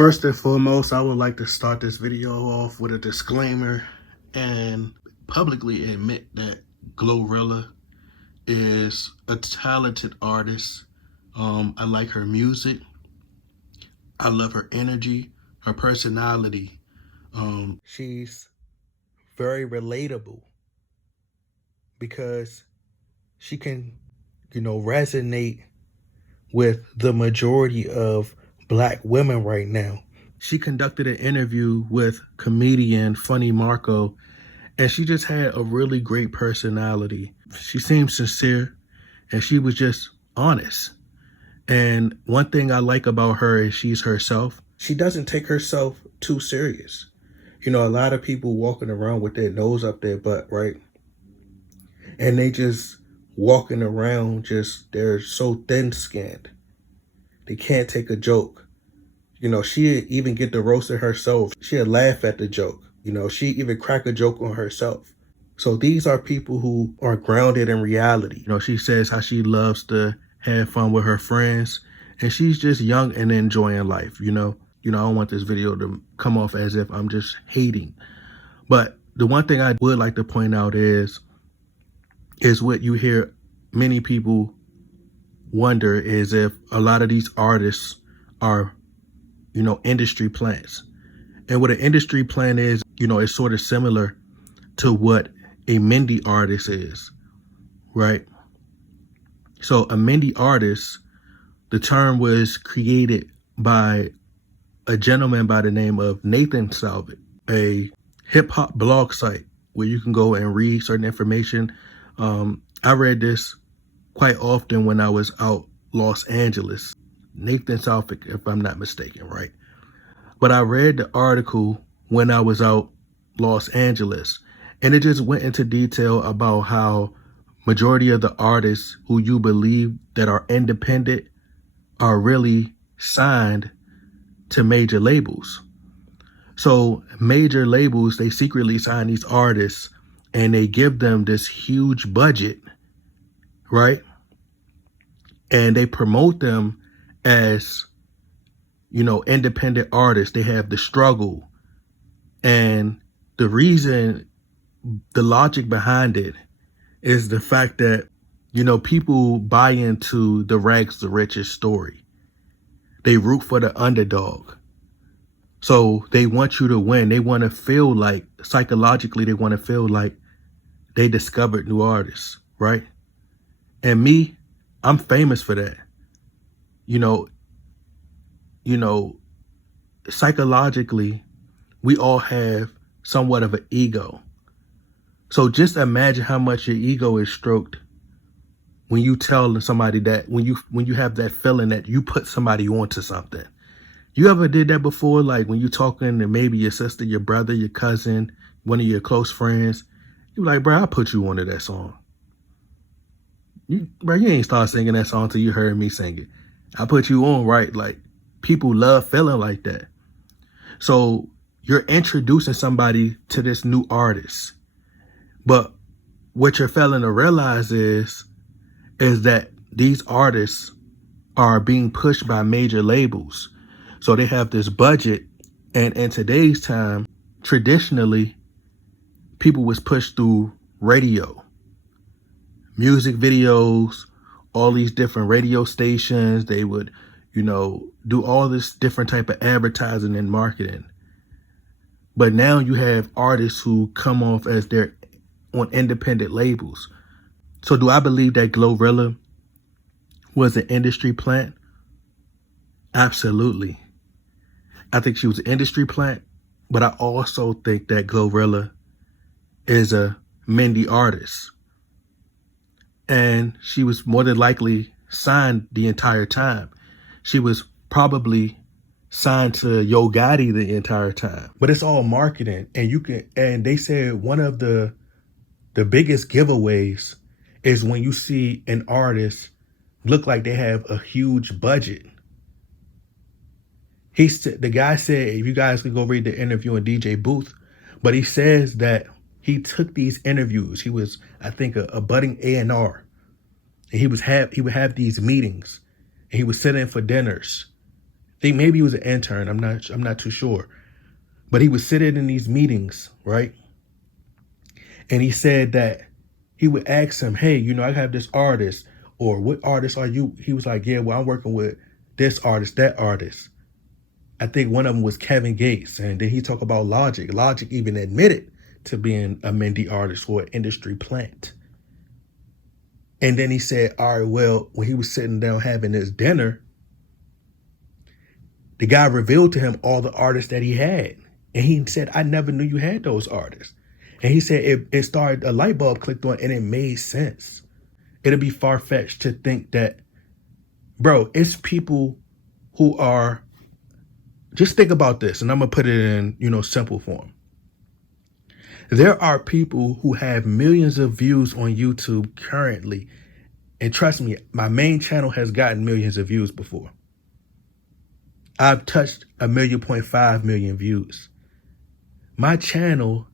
First and foremost, I would like to start this video off with a disclaimer and publicly admit that Glorilla is a talented artist. I like her music. I love her energy, her personality. She's very relatable because she can, resonate with the majority of Black women right now. She conducted an interview with comedian Funny Marco, and she just had a really great personality. She seemed sincere, and she was just honest. And one thing I like about her is she's herself. She doesn't take herself too serious. A lot of people walking around with their nose up their butt, right? And they just walking around they're so thin-skinned. They can't take a joke. She'd even get the roast of herself. She'd laugh at the joke. She'd even crack a joke on herself. So these are people who are grounded in reality. She says how she loves to have fun with her friends, and she's just young and enjoying life, I don't want this video to come off as if I'm just hating. But the one thing I would like to point out is what you hear many people wonder is if a lot of these artists are, industry plants. And what an industry plant is, it's sort of similar to what a Mindy artist is, right? So a Mindy artist, the term was created by a gentleman by the name of Nathan Salvit, a hip hop blog site where you can go and read certain information. I read this quite often when I was out Los Angeles. Nathan Salvit, if I'm not mistaken, right? But I read the article when I was out Los Angeles, and it just went into detail about how majority of the artists who you believe that are independent are really signed to major labels. So major labels, they secretly sign these artists and they give them this huge budget, right? And they promote them as, independent artists. They have the struggle. And the reason, the logic behind it is the fact that, people buy into the rags to riches story. They root for the underdog. So they want you to win. They want to feel like, psychologically, they want to feel like they discovered new artists, right? And me, I'm famous for that. Psychologically, we all have somewhat of an ego. So just imagine how much your ego is stroked when you tell somebody that, when you have that feeling that you put somebody onto something. You ever did that before? Like when you're talking to maybe your sister, your brother, your cousin, one of your close friends, you're like, bro, I put you onto that song. You ain't start singing that song till you heard me sing it. I put you on, right? Like people love feeling like that. So you're introducing somebody to this new artist. But what you're failing to realize is that these artists are being pushed by major labels. So they have this budget. And in today's time, traditionally, people was pushed through radio, music videos, all these different radio stations. They would, do all this different type of advertising and marketing. But now you have artists who come off as they're on independent labels. So do I believe that Glorilla was an industry plant? Absolutely. I think she was an industry plant, but I also think that Glorilla is a Mindy artist. And she was more than likely signed the entire time. She was probably signed to Yo Gotti the entire time. But it's all marketing. And they said one of the biggest giveaways is when you see an artist look like they have a huge budget. The guy said, if you guys could go read the interview in DJ Booth, but he says that he took these interviews. He was, I think, a budding A&R. And he would have these meetings, and he would sit in for dinners think maybe he was an intern. I'm not too sure. But he was sitting in these meetings, right? And he said that he would ask him, hey, I have this artist, or what artist are you? He was like, yeah, well, I'm working with this artist, that artist. I think one of them was Kevin Gates. And then he talked about Logic. Logic even admitted to being a Mindy artist for an industry plant. And then he said, all right, well, when he was sitting down having his dinner, the guy revealed to him all the artists that he had. And he said, I never knew you had those artists. And he said it started, a light bulb clicked on and it made sense. It'd be far-fetched to think that, bro, it's people who are, just think about this, and I'm going to put it in, simple form. There are people who have millions of views on YouTube currently. And trust me, my main channel has gotten millions of views before. I've touched 1.5 million views. My channel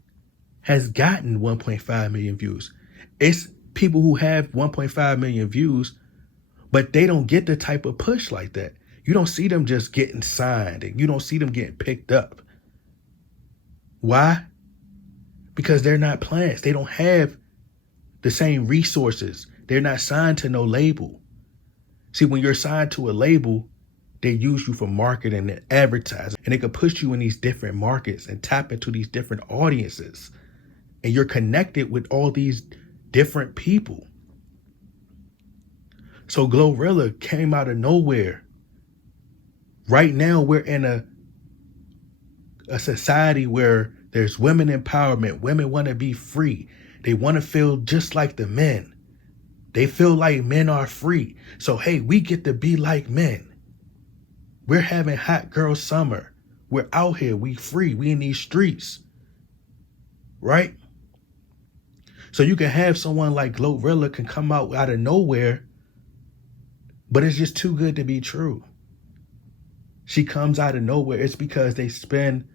has gotten 1.5 million views. It's people who have 1.5 million views, but they don't get the type of push like that. You don't see them just getting signed, and you don't see them getting picked up. Why? Because they're not plants. They don't have the same resources. They're not signed to no label. See, when you're signed to a label, they use you for marketing and advertising, and they can push you in these different markets and tap into these different audiences. And you're connected with all these different people. So Glorilla came out of nowhere. Right now, we're in a society where there's women empowerment. Women want to be free. They want to feel just like the men. They feel like men are free. So, hey, we get to be like men. We're having hot girl summer. We're out here. We free. We in these streets. Right? So you can have someone like Glorilla can come out of nowhere, but it's just too good to be true. She comes out of nowhere. It's because they spend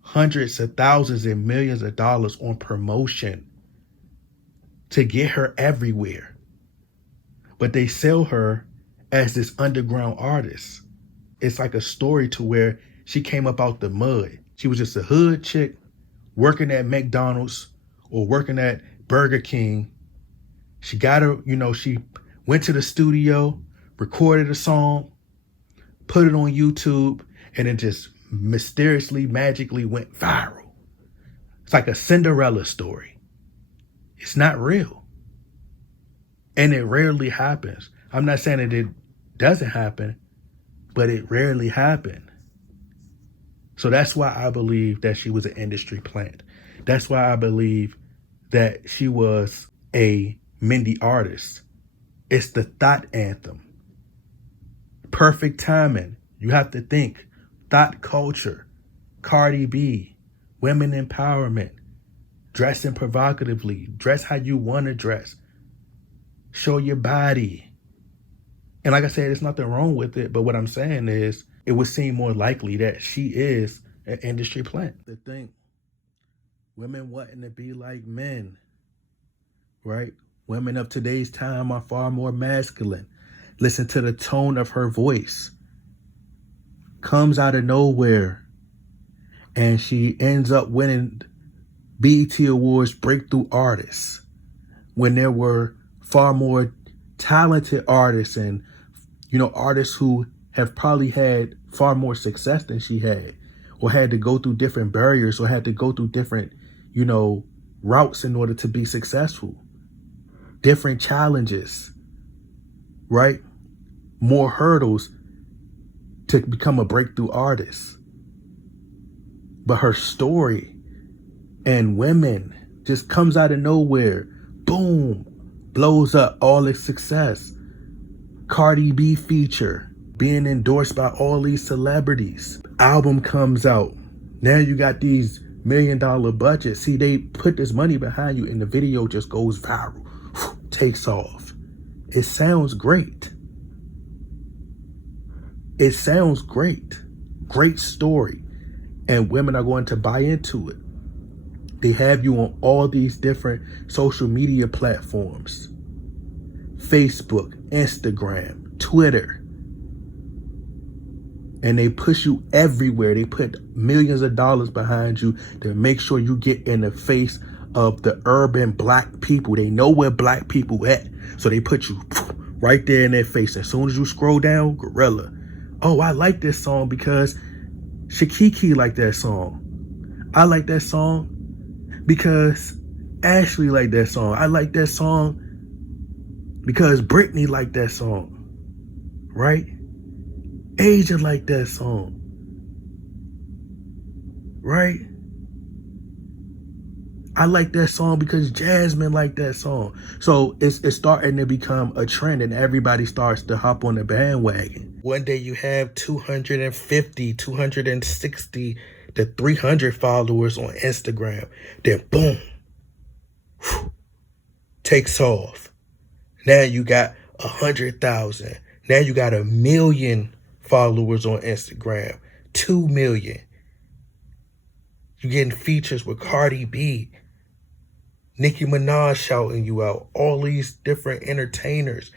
hundreds of thousands and millions of dollars on promotion to get her everywhere. But they sell her as this underground artist. It's like a story to where she came up out the mud. She was just a hood chick working at McDonald's or working at Burger King. She got her, she went to the studio, recorded a song, put it on YouTube, and it just mysteriously, magically went viral. It's like a Cinderella story. It's not real. And it rarely happens. I'm not saying that it doesn't happen, but it rarely happened. So that's why I believe that she was an industry plant. That's why I believe that she was a Mindy artist. It's the thought anthem. Perfect timing. You have to think. Thought culture. Cardi B. Women empowerment. Dressing provocatively. Dress how you want to dress. Show your body. And like I said, there's nothing wrong with it. But what I'm saying is, it would seem more likely that she is an industry plant. To think, women wanting to be like men, right? Women of today's time are far more masculine. Listen to the tone of her voice. Comes out of nowhere. And she ends up winning BET Awards Breakthrough Artists when there were far more talented artists and, artists who have probably had far more success than she had, or had to go through different barriers, or had to go through different, routes in order to be successful. Different challenges, right? More hurdles to become a breakthrough artist. But her story and women just comes out of nowhere. Boom, blows up all its success. Cardi B feature, being endorsed by all these celebrities. Album comes out. Now you got these $1 million budgets. See, they put this money behind you and the video just goes viral. Takes off. It sounds great. It sounds great. Great story. And women are going to buy into it. They have you on all these different social media platforms. Facebook, Instagram, Twitter. and they push you everywhere. They put millions of dollars behind you to make sure you get in the face of the urban black people. They know where black people at, so they put you right there in their face. As soon as you scroll down, Glorilla. Oh, I like this song because Shakiki liked that song. I like that song because Ashley liked that song. I like that song because Britney liked that song, right? Asia liked that song, right? I like that song because Jasmine liked that song. So it's starting to become a trend, and everybody starts to hop on the bandwagon. One day you have 250, 260 to 300 followers on Instagram. Then boom, takes off. Now you got 100,000. Now you got 1 million followers on Instagram. 2 million. You're getting features with Cardi B, Nicki Minaj shouting you out, all these different entertainers.